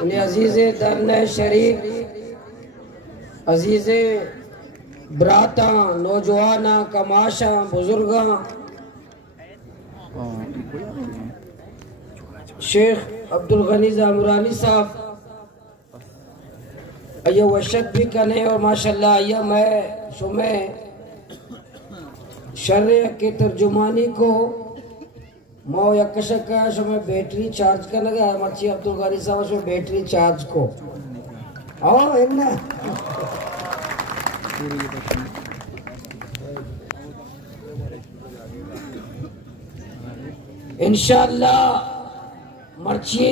अजीज़ दरन शरीफ, अजीज़ बराता, नौजवाना, कमाशा, बुजुर्गा, शेख अब्दुल गनी जामुरानी साहब अय्या वशत भी कने और माशाल्लाह अय्या मैं शुमे शर्य के तर्जुमानी को मो यकशक शुमे बैटरी चार्ज कर लगा मर्ची अब्दुल गनी साहब शुमे बैटरी चार्ज को और इन्ना इंशाअल्लाह मर्ची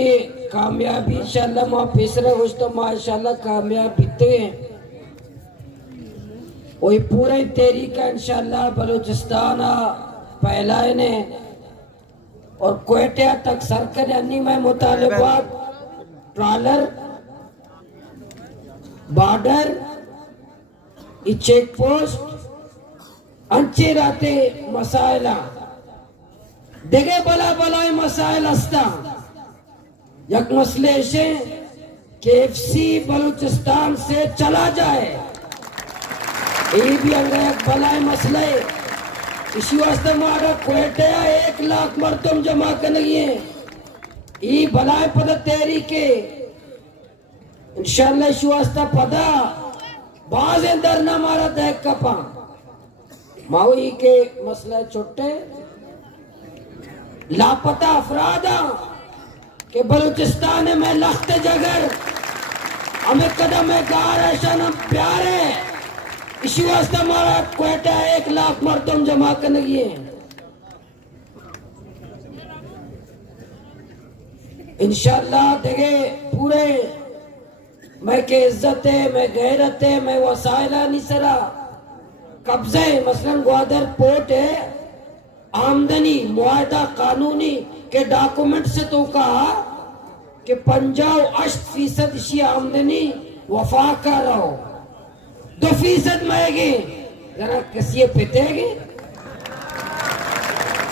कामयाबी इंशाअल्लाह मां पेसरे होश तो माशाअल्लाह कामयाब बीते वही पूरे तरीका इंशाअल्लाह बलूचिस्तान फैलाए ने और क्वेटा तक सरकार अन्नी में मुतालिबात ट्रालर बॉर्डर चेक पोस्ट अंचे राते मसाइला देगे बला बलाय मसाइल अस्ता यक मसले से KFC बलूचिस्तान से चला जाए ये भी अंगा एक बलाय मसला है। इसी वास्ते मारा क्वेटा 1 लाख मर्तम जमा करने ये बलाय पद तेरी के इंशाअल्लाह इसी वास्ते पदा बाज अंदर ना मारा देख कपा मावी के मसला छोटे लापता अफरादा के बलूचिस्तान में लख्त जगर हमें कदम गार ऐसा न प्यार है। इसी वास्ते हमारा क्वेटा 1 लाख मर्तम जमा करने की है। इंशाअल्लाह देखे पूरे मैं के इज्जत है, मैं गैरत है, मैं वसाइला नहीं सरा कब्जे मसलन ग्वादर पोर्ट है आमदनी मुआहदा कानूनी के डॉक्यूमेंट से तो कहा कि 50% इसी आमदनी वफा का रहो 2% महंगे जरा किसी पितेगे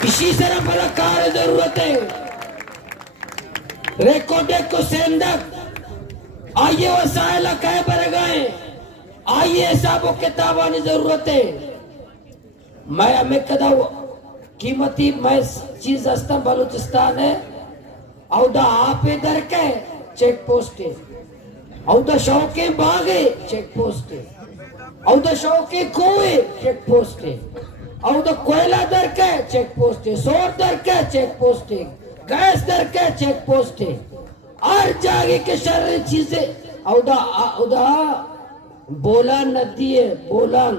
इसी तरह बड़ा कार जरूरत है रिकॉर्ड को सेंदक आइए वसाइला कह पर गए आइए हिसाबों किताबानी जरूरत है। मैं हमें कदा कीमती मैं चीज अस्ता बलूचिस्तान है औदा आप इधर के चेक पोस्ट है औदा शौके बागे चेक पोस्ट है औदा शौके कुएं चेक पोस्ट है औदा कोयला दर के चेक पोस्ट है सोर दर के चेक पोस्ट है गैस दर के चेक पोस्ट है हर जागे के शर्र चीजें औदा औदा बोलान नदी है बोलान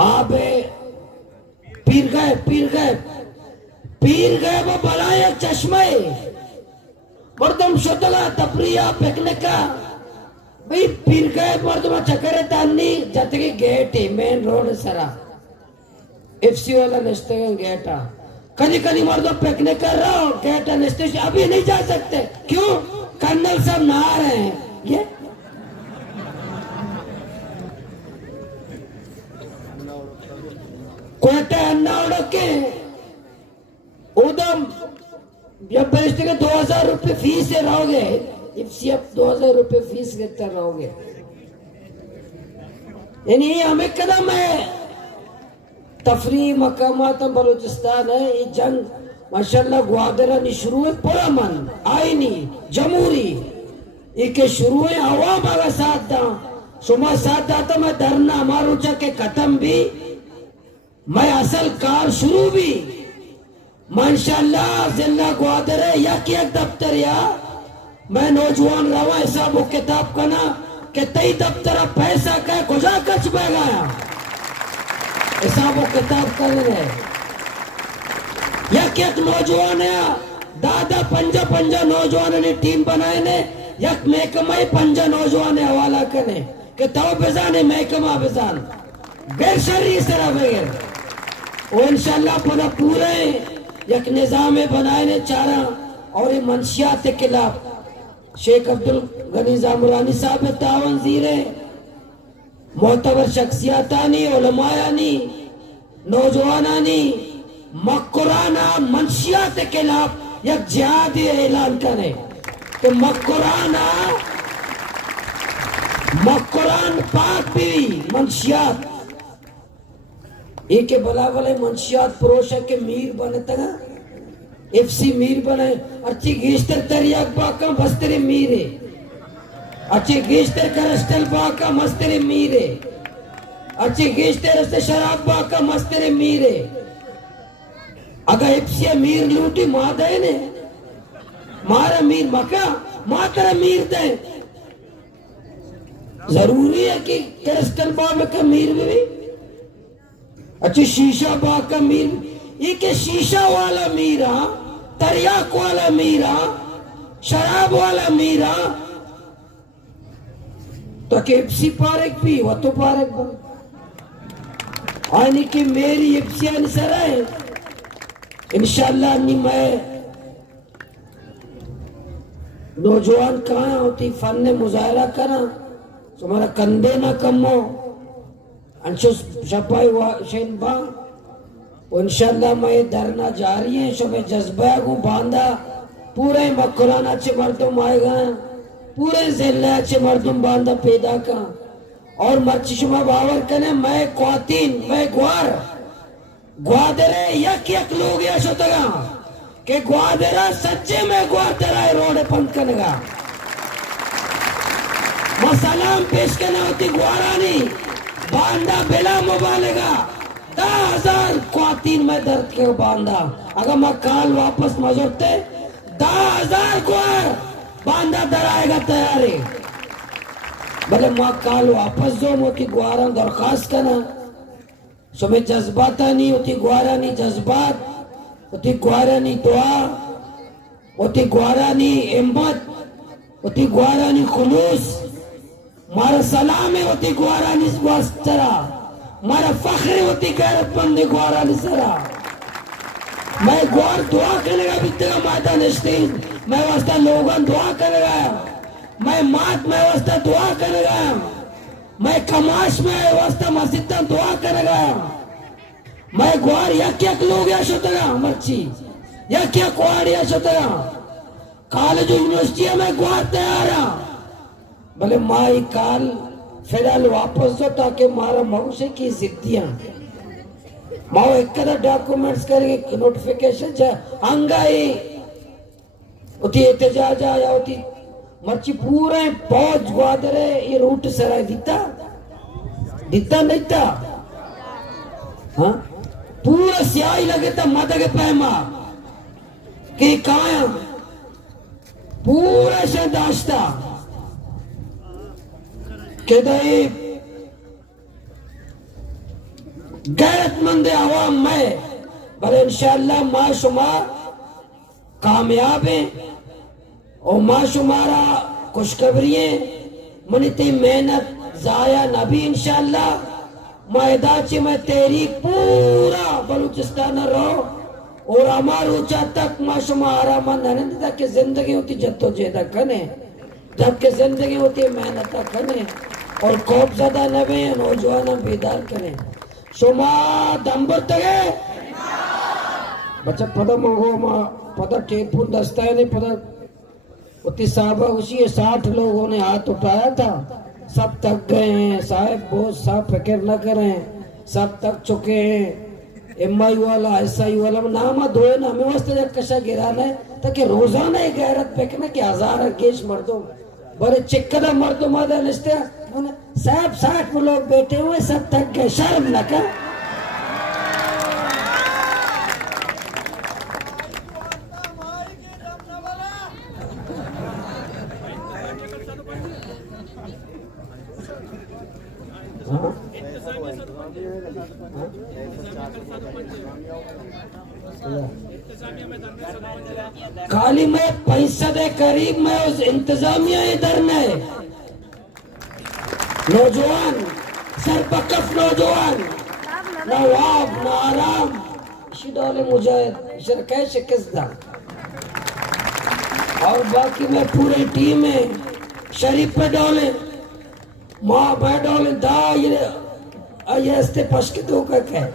आबे पीर गए वो बलाया चश्मे मर्दम शुतला तपरिया फेंकने का भाई पीर गए मर्दम चक्कर तानी जतके गेट है मेन रोड सरा FC वाला नस्ते गेटा कभी कभी मर्दम फेंकने कर रहा हो गेट नस्ते अभी नहीं जा सकते क्यों कर्नल साहब नहा रहे हैं ये कोटे अन्ना उड़के उदम जब बेचते के 2000 रुपए फीस से रहोगे इफ्सियत 2000 रुपए फीस लेकर रहोगे यानी हमें कदम है तफरी मकामात बलूचिस्तान है ये जंग माशाल्लाह ग्वादरा ने शुरू है पूरा मन आईनी जमहूरी इके शुरू है आवाम आगा साथ दा सुमा साथ दाता मैं डरना हमारो के खत्म भी मैं असल कार शुरू भी माशाल्लाह जिला ग्वादर है एक दफ्तर या मैं नौजवान रवा हिसाब किताब करना के तई दफ्तर पैसा का गुजा कच बैगा हिसाब किताब कर रहे एक नौजवान है दादा पंजा नौजवान ने टीम बनाए ने एक महकमा 5 नौजवान हवाला करने के तो बेजान महकमा बेजान गैर शरी तरह बगैर और इंशाअल्लाह पूरे एक निजाम बनाए ने चारा और ये मंशियात के खिलाफ शेख अब्दुल गनी जामुरानी साहब तावन जीरे मोतबर शख्सियतानी उलमायानी नौजवानानी मकुराना मंशिया मंशियात के खिलाफ एक जिहादी ऐलान करें तो मकुरान पाक भी मंशियात एक बला वाले मंशियात परोश के मीर बने तगा एफसी मीर बने अच्छी गिश्तर तरियाक बाका बस्तरे मीर है अच्छी गिश्तर करस्टल बाका मस्तरे मीर है अच्छी गिश्तर से शराब बाका मस्तरे मीर है अगर एफसी मीर लूटी मादे ने मारा मीर मका मातरा मीर दे जरूरी है कि क्रिस्टल बाग का मीर भी अच्छी शीशा बाग का मीर ये के शीशा वाला मीरा तरियाक वाला मीरा शराब वाला मीरा तो केपसी पारक भी वो तो पारक बन आने की मेरी इप्सिया निसरा है इंशाल्लाह नहीं मैं नौजवान कहाँ होती फन ने मुजाहरा करा तुम्हारा कंधे ना कमो अंशु शपाई शेन बा इंशाल्लाह मैं धरना जारी है सो मैं जज्बा को बांधा पूरे मकुरान अच्छे मर्दों आएगा पूरे जिले अच्छे मर्दों बांधा पैदा का और मर्चिशुमा बावर कने मैं क्वातीन मैं ग्वादरे यक यक लोग या शतगा के ग्वादरा सच्चे में ग्वादरा रोड पंथ कनेगा मसलाम पेश करना होती ग्वारानी बांधा बेला मुबालेगा 10,000 क्वातीन में दर्द के बांधा अगर मैं काल वापस मजरते 10,000 ग्वार बांधा दराएगा तैयारी भले माँ काल वापस जो मोती ग्वारा दरखास्त करना सो में जज्बाता नहीं होती ग्वारा नहीं जज्बात होती ग्वारा नहीं दुआ होती ग्वारा नहीं हिम्मत होती ग्वारा नहीं खुलूस मारा सलाम है होती ग्वारा नहीं वास्तरा मारा फख्र होती गैरतमंद ग्वारा नहीं सरा मैं ग्वार दुआ करेगा भी तेरा माता नस्तीन मैं वास्ता लोगन दुआ करेगा मैं मात में वास्ता दुआ करेगा मैं कमाश में वास्ता मस्जिद में दुआ करेगा मैं ग्वार यक यक लोग या शतगा मर्ची यक यक ग्वार या शतगा कॉलेज यूनिवर्सिटी में ग्वार तैयार भले माई काल फिलहाल वापस दो ताकि मारा मौसे की जिद्दियां माओ एक डॉक्यूमेंट्स करेंगे नोटिफिकेशन है अंगाई उती एहतजाज या उती मर्ची पूरे पहुंच ग्वादरे ये रूट सराय दिता नहीं था हाँ पूरा स्याही लगे था माता के पैमा कि कहा पूरा से दाश्ता के गैरतमंद आवाम में भले इंशाअल्लाह माशुमार कामयाब है और माशुमारा खुशखबरी मनिती मेहनत जाया नबी इंशाअल्लाह मैदाची में तेरी पूरा बलूचिस्तान रहो और हमार ऊंचा तक माशुमारा मन नरेंद्र तक की जिंदगी होती जद्दोजहद कने जबकि जिंदगी होती है मेहनत कने और खौफ ज़दा नबे नौजवान बेदार करें शुमा दंबर तगे बच्चा पता मंगो माँ पता टेपुन दस्ता है नहीं पता उतनी साहबा उसी 60 लोगों ने हाथ उठाया था सब थक गए हैं साहब बहुत साफ फिक्र न करें सब थक चुके हैं एमआई वाला एसआई वाला नाम धोए ना हमें वास्ते जब कशा गिराना है ताकि रोजाना ही गैरत फेंकना कि 1000 केस मर्दों बड़े चिक्कदा मर्दों मादा निस्ते साहब 60 लोग बैठे हुए सब थक गए शर्म न कर खाली मैं पैसा दे करीब में उस इंतजामिया इधर में नौजवान सरपकफ नौजवान नवाब नाराम शिदौले मुजाहिद कैसे किसदा और बाकी में पूरी टीम है शरीफ पे डोले माँ पे डोले दा ये पश्क तो क्या